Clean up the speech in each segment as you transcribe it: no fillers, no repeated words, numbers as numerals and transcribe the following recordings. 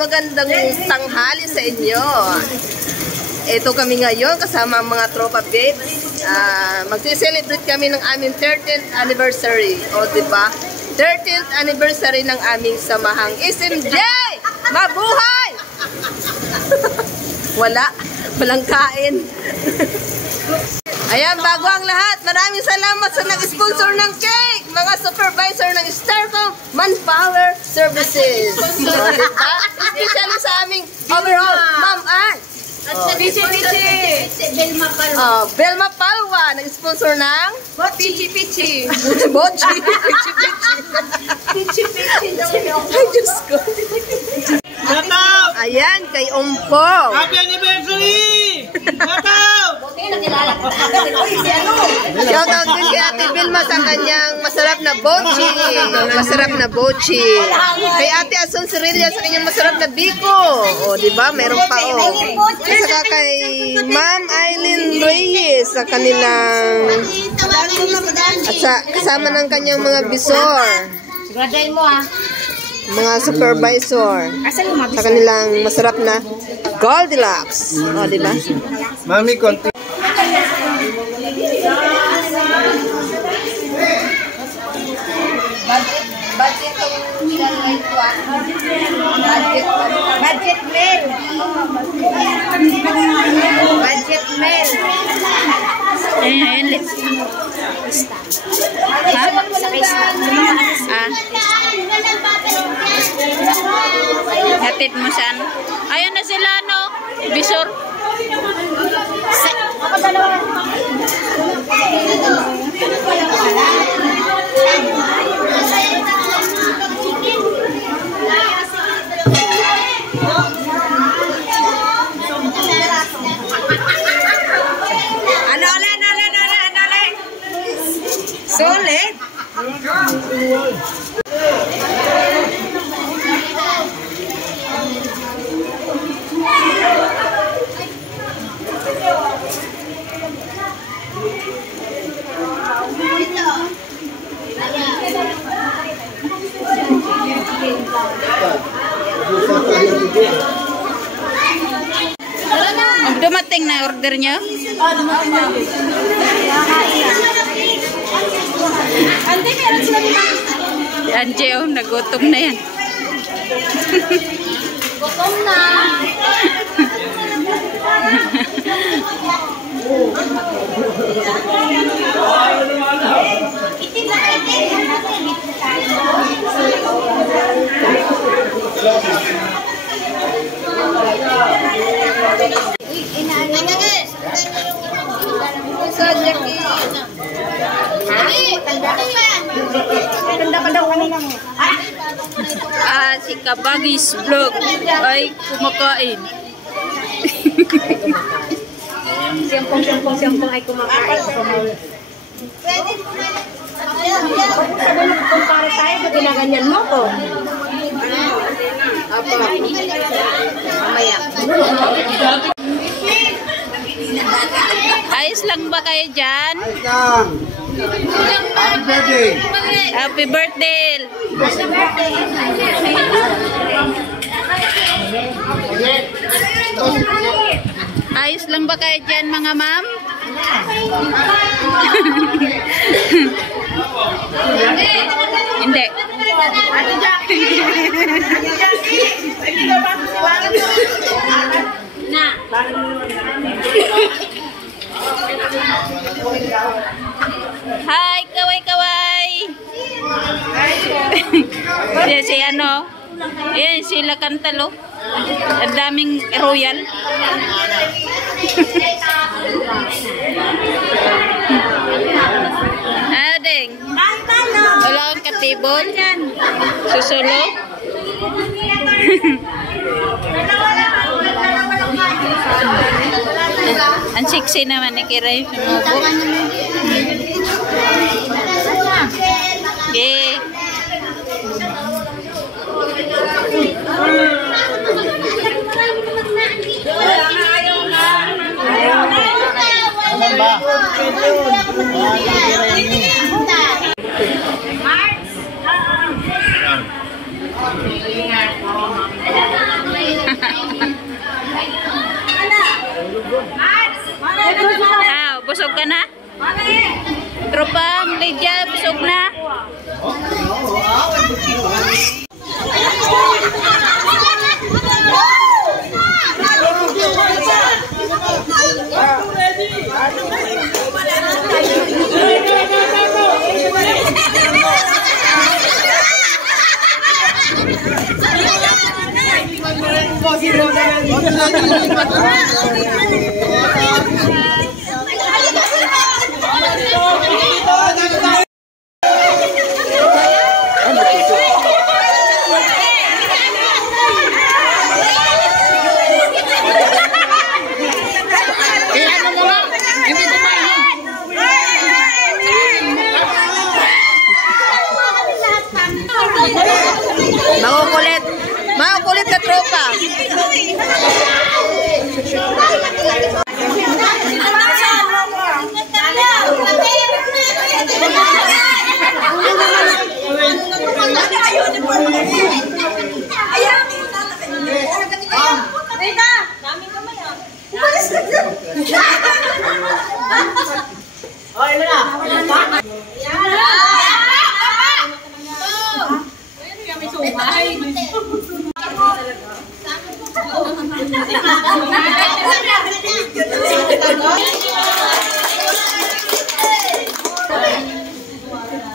magandang tanghali sa inyo. Ito kami ngayon kasama ang mga tropa babes. Magsi-celebrate kami ng aming 13th anniversary. O diba? 13th anniversary ng aming samahang SMJ! Mabuhay! Walang kain. Ayan, bago ang lahat, maraming salamat sa nag-sponsor ng cake, mga supervisor ng Starcom Manpower Services. Especially sa aming overall, Ma'am Ann. At sa Belma Palwa. Belma Palwa, nag-sponsor ng Pichi Pichi. Bochi. Pichi Pichi. Ay, Diyos ko. Ayan, kay Umpo. Happy anniversary! Shout out din kay Ate Vilma sa kanyang masarap na bochi. Masarap na bochi. Kay Ate Asun Cirelia sa kanyang masarap na biko. O, diba? Meron pa, o. At saka kay Ma'am Aileen Reyes sa kanilang... At sa kasama ng kanyang mga bisor. Siguraduhin mo ah. Mga supervisor. Sa kanilang masarap na Goldilocks. O, diba? Mami, konti. Budget ang nilalagay ko ah. Budget meal. Budget meal. Ayan, let's ha? Hatid mo saan? Ayan na sila, no? Bisor. Solid. Dumating na order niya? Dumating na. Ante, meron sila ni Anje, oh, nagutom na yan. gutom na. Si Kabagis Vlog ay kumakain. Siyempong ay kumakain. Sabi mo, kumpara tayo, ba't ginaganyan mo ko? Apo. Mamaya. Ayos lang ba kayo dyan? Ayos lang. Happy birthday. Happy birthday! Ayos lang ba kayo dyan, mga ma'am? Hindi. Hi, kaway-kaway! Si ano? Ayan, sila Kantalo. Ang daming royal. Ading. Wala kang katibol. Susulo. Ang sexy naman ni Kiray. Sumubo. Okay. Mark! ka na? Tropang Lydia, busog na. Makukulit. Makukulit na tropa.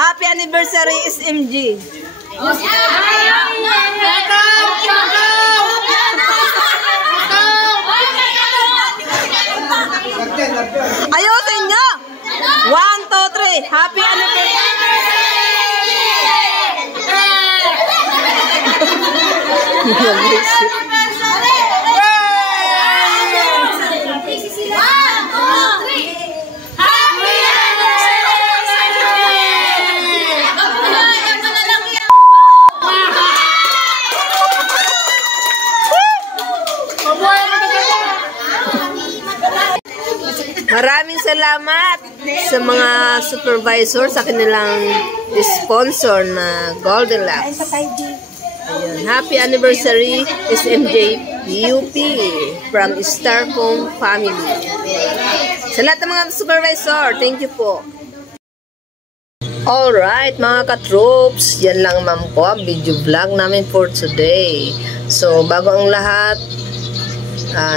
Happy anniversary SMG. Ayusin nyo. 1, 2, 3. Happy anniversary. Maraming salamat sa mga supervisor sa kanilang sponsor na Golden Labs. Ayun. Happy anniversary SMJ UP from Starcom family. Sa lahat ng mga supervisor, thank you po. Alright mga ka-troops, yan lang ma'am po ang video vlog namin for today. So bago ang lahat,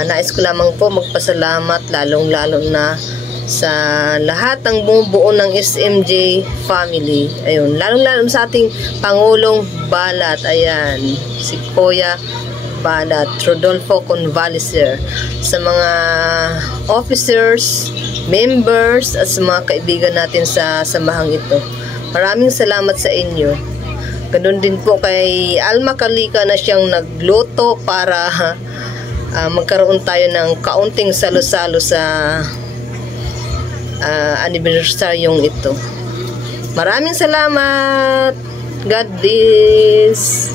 nais ko lamang po magpasalamat lalong-lalo na sa lahat ng bumubuo ng SMJ family. Ayun, lalong-lalo sa ating Pangulong Balat. Ayan, si Kuya Balat, Rodolfo Convaliser. Sa mga officers, members, at sa mga kaibigan natin sa samahang ito. Maraming salamat sa inyo. Ganun din po kay Alma Kalika na siyang nagluto para magkaroon tayo ng kaunting salo-salo sa anniversaryong ito. Maraming salamat. God bless.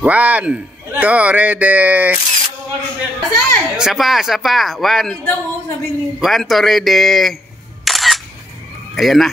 One, two, ready. Sapa. One, two, ready. Ayan na.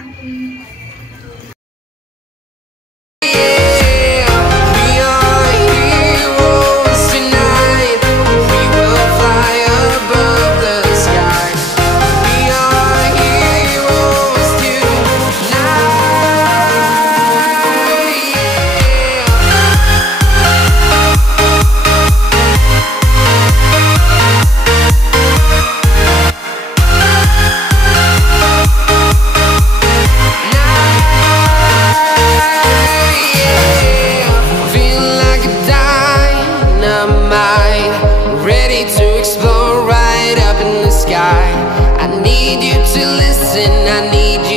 I need you to listen, I need you